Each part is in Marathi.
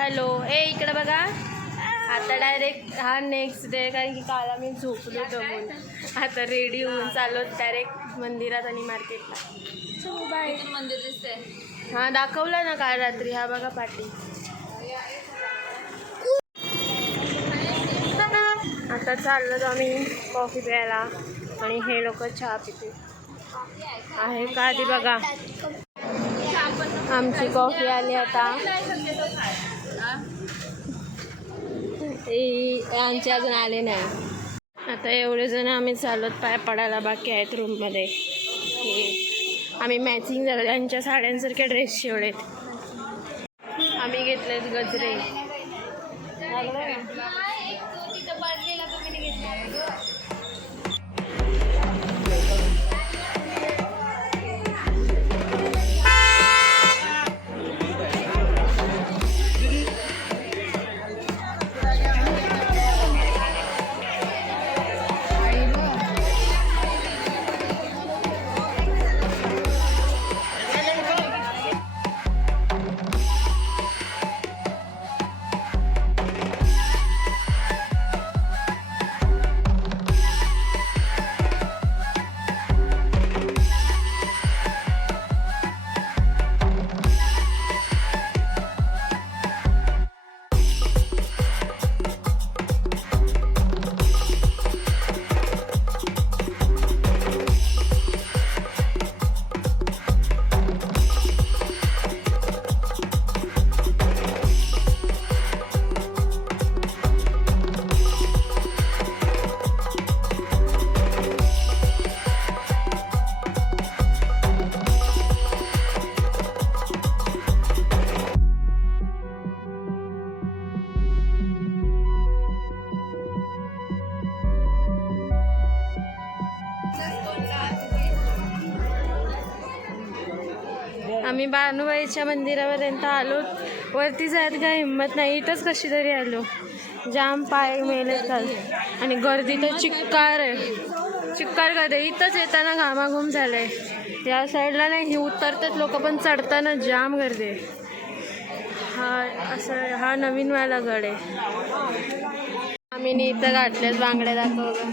हॅलो इकडे बघा. आता डायरेक्ट हा नेक्स्ट डे, कारण की काल आम्ही झोपलो दमून. आता रेडी होऊन चाललो डायरेक्ट मंदिरात आणि मार्केटला. चलो बाय. मंदिर दिसतंय. हां दाखवलं ना काल रात्री. हा बघा पाठी. आता चाललो आम्ही कॉफी प्यायला आणि हे लोक चहा पिते आहे का आधी बघा. आमची कॉफी आली आता. आमचे अजून आले नाही. आता एवढे जण आम्ही चालत पाय पडायला बाकी आहेत रूममध्ये. आम्ही मॅचिंग झालं त्यांच्या साड्यांसारखे ड्रेस शिवलेत. आम्ही घेतलेत गजरे. आम्ही बानुबाईच्या मंदिरापर्यंत आलो. वरती जायत काय हिंमत नाही. इथंच कशी तरी आलो. जाम पाय मेले चाल आणि गर्दी तर चिक्कार आहे. चिक्कार गर्दी. इथंच येताना घामाघूम झालंय. या साईडला नाही उतरतात लोक, पण चढताना जाम गर्दी आहे. हा नवीनवाला गड आहे. आम्ही इथं गाठल्यात बांगड्या दाखवलं.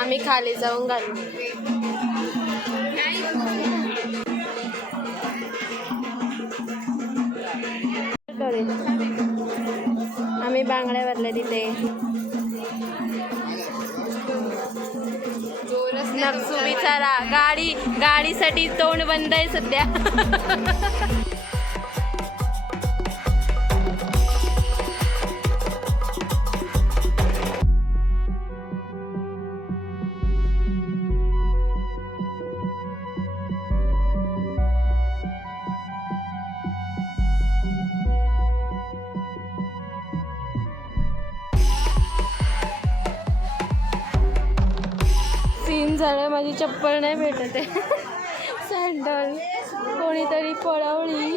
आम्ही खाली जाऊन घालू. आम्ही बांगड्या भरल्या तिथे. नक्सू बिचारा गाडीसाठी तोंड बंद आहे सध्या. झालं माझी चप्पल नाही भेटत आहे. सँडल कोणीतरी पळवली.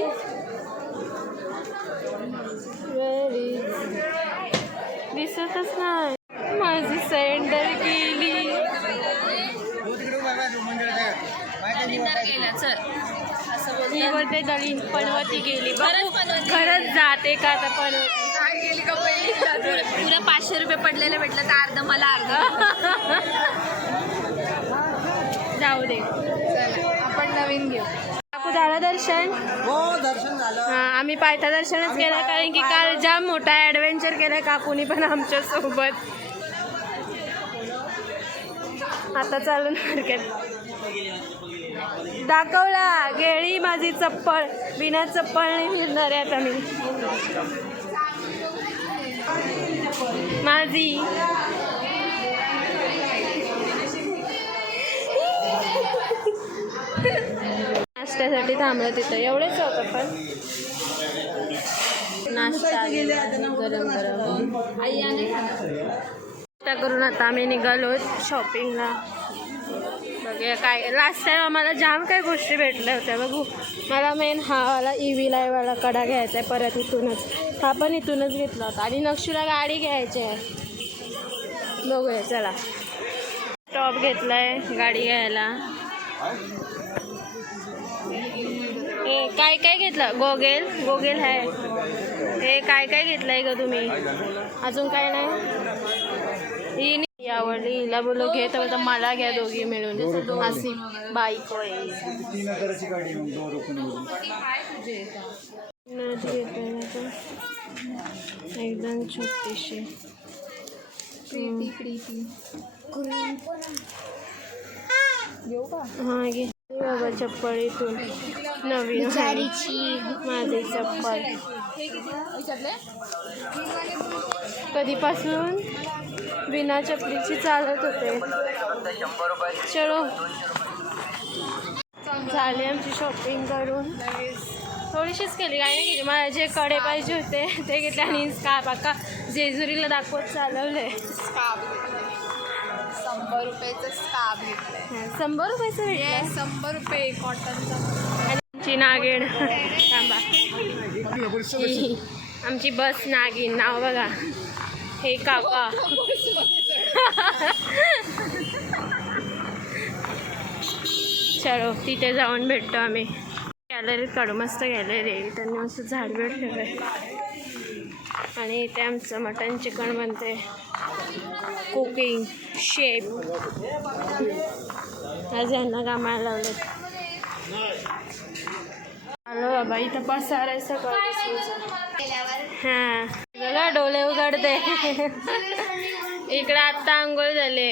दिसतच नाही. माझी सँडल गेली. मी बोलते दळी पनवती गेली. खरंच जाते का आता पनवती गेली का पहिली. तुला 500 रुपये पडलेले भेटलं तर अर्ध मला अर्ध. जाऊ दे. आपण नवीन घेऊ. काकू झालं दर्शन? हो दर्शन झालं. हां आम्ही पायथा दर्शनच केलं, कारण की काल जाम मोठा ॲडव्हेंचर केलाय काकूनी पण आमच्या सोबत. आता चालून मार्केट दाखवला. गेली माझी चप्पल. बिना चप्पलने फिरणार आहे आता मी. माझी नाश्त्यासाठी थांबलं तिथं. एवढेच होतं पण नाश्ता गरम गरम नाश्ता करून आता आम्ही निघालो शॉपिंगला. बघूया काय. लास्ट टाइम आम्हाला जाम काही गोष्टी भेटल्या होत्या. बघू. मला मेन हा वाला EV लायवाला कडा घ्यायचा आहे परत इथूनच. हा पण इथूनच घेतला होता. आणि नक्षूला गाडी घ्यायची आहे. बघूया चला. टॉप घेतलाय गाडी घ्यायला. काय काय घेतलं? गोगेल गोगेल आहे. हे काय काय घेतलंय ग तुम्ही? अजून काय नाही. ही नाही आवडली, हिला बोललो घे तर मला घ्या दोघी मिळून. अशी बाईक एकदम छोटीशी. हा घे बाबा चप्पल इथून नवीन माझी चप्पल. कधीपासून बिना चपलीची चालत होते. चलो झाली आमची शॉपिंग करून. थोडीशीच केली, काय नाही केली. मला जे कडे पाहिजे होते ते घेतले आणि स्कार्फ अक्का जेजुरीला दाखवत चालवले. 100 रुपयाचं स्कार्फ घेतलंय. 100 रुपयाचं भेटलं. 100 रुपये कॉटनचा. आमची नागिण थांबा. आमची बस नागिण नाव बघा. हे काका चलो तिथे जाऊन भेटतो आम्ही. गॅलरीत काढू, मस्त गॅलरी. त्यांनी मस्त झाड भेट ठेवलं आणि इथे आमचं मटन चिकन बनते. कुकिंग शेफ आज यांना कामाला लावले. हॅलो बाबा इथं पसार सगळं. हां बघा डोळे उघडते. इकडे आत्ता आंघोळ झाले.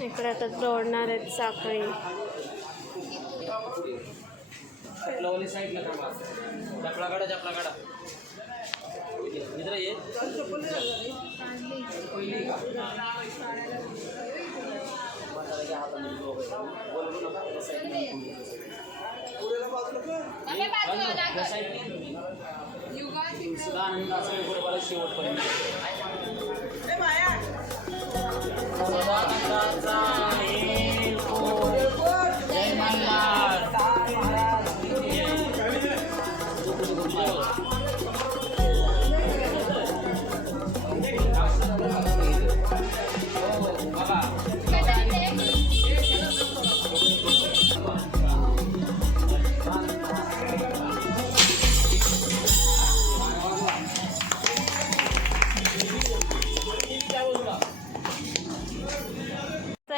इकडे आता जोडणार आहेत साखळी. वाली साईडला थांबा. चपला काढा, चपला काढा. इधर ये. पहिली का? बोलू नका. शेवटपर्यंत जय मल्हार.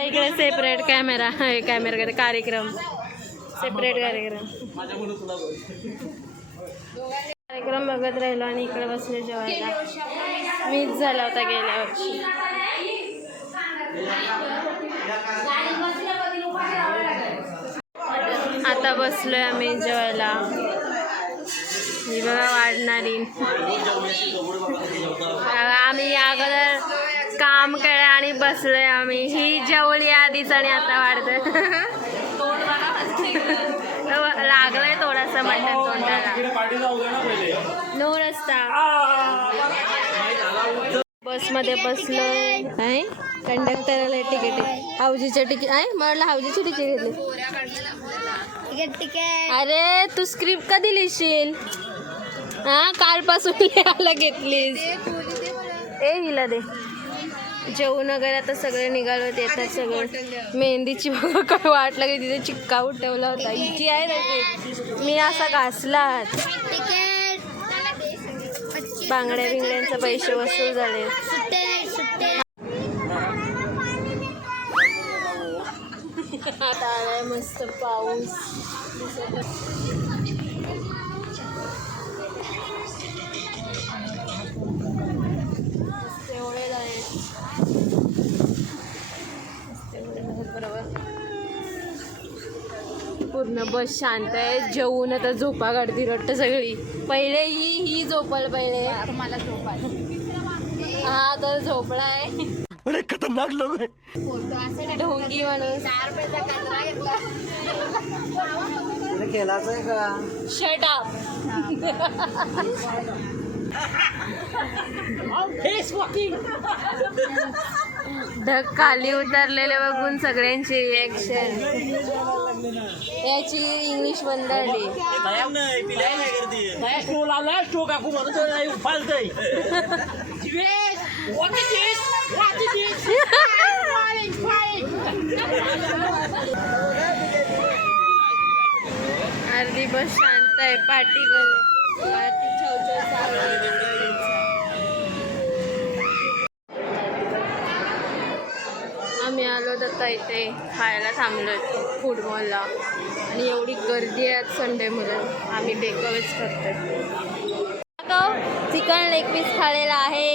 इकडे सेपरेट कॅमेरा कॅमेरा कार्यक्रम सेपरेट कार्यक्रम बघत राहिलो आणि इकडे बसले जेवायला. मीच झाला होता गेल्या वर्षी. आता बसलोय आम्ही जेवायला. ही बघा वाढणारी. आम्ही अगोदर काम केलं आणि बसलोय आम्ही. ही जेवली आधीच आणि आता वाढतोय. लागलंय थोडासा मटण तोंडाला. नो रस्ता. बसमध्ये बसलोय आहे. कंडक्टरला तिकीट हाऊजीचे तिकीट आहे. मला हाऊजीची तिकीट घेतली. अरे तू स्क्रिप्ट कधी लिहिशील? हा कालपासून लिहायला घेतलीस. ए हिला दे. जेवण वगैरे आता सगळे निघालोत. येतात सगळं. मेहंदीची बघा काय वाटलं की तिथे चिक्का उठवला होता. इथे आहे ना मी असा घासला. बांगड्या बिंगड्यांचे पैसे वसूल झाले. आता आलाय मस्त पाऊस. पूर्ण बस शांत आहे. जेवून आता झोपा काढती रट्ट सगळी. पहिले ही झोपल पहिले. मला झोपायला हा तर झोपलाय. बड़े खतरनाक लोग हैं. ढोंगी माणूस. 4 रुपयाचा कचरा घेतला. खेळाचं का? Shut up. ढग खाली उतरलेले बघून सगळ्यांची रिएक्शन. याची इंग्लिश बंदरली. अर्धी बस शांत आहे. पार्टी आम्ही आलो तर इथे खायला थांबलोय फूडमॉलला. आणि एवढी गर्दी आहे संडे म्हणून आम्ही टेकअवेच करतोय. चिकन लेग पीस खालेला आहे.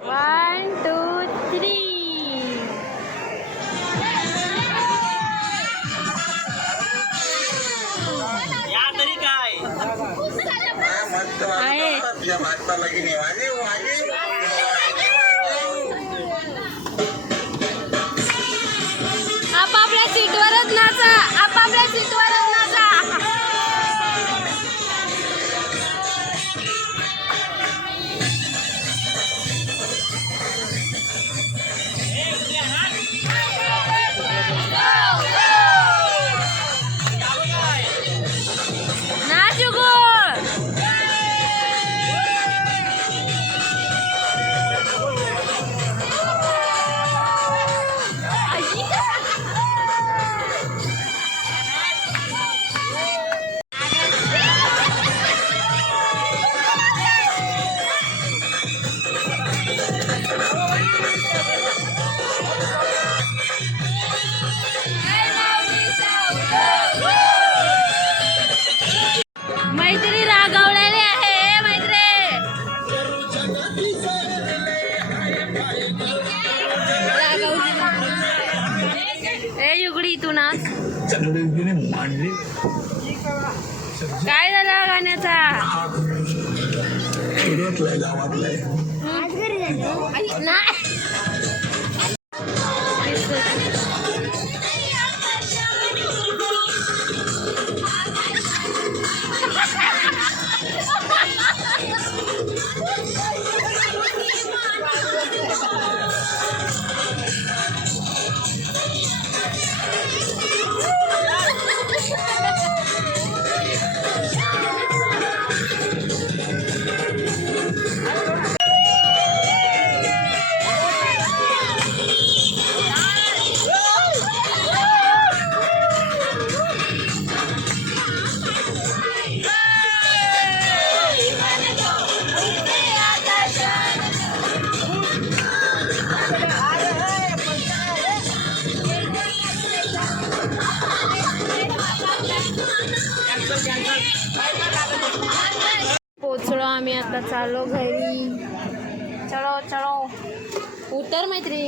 1 2 3. आहे आपापल्या सीटवरच नाचा. आपापल्या सीटवरच नाचा. नाचू गो. काय झालं गाण्याचा? पोचलो आम्ही आता, चालो घरी. चलो चलो उतर मैत्री.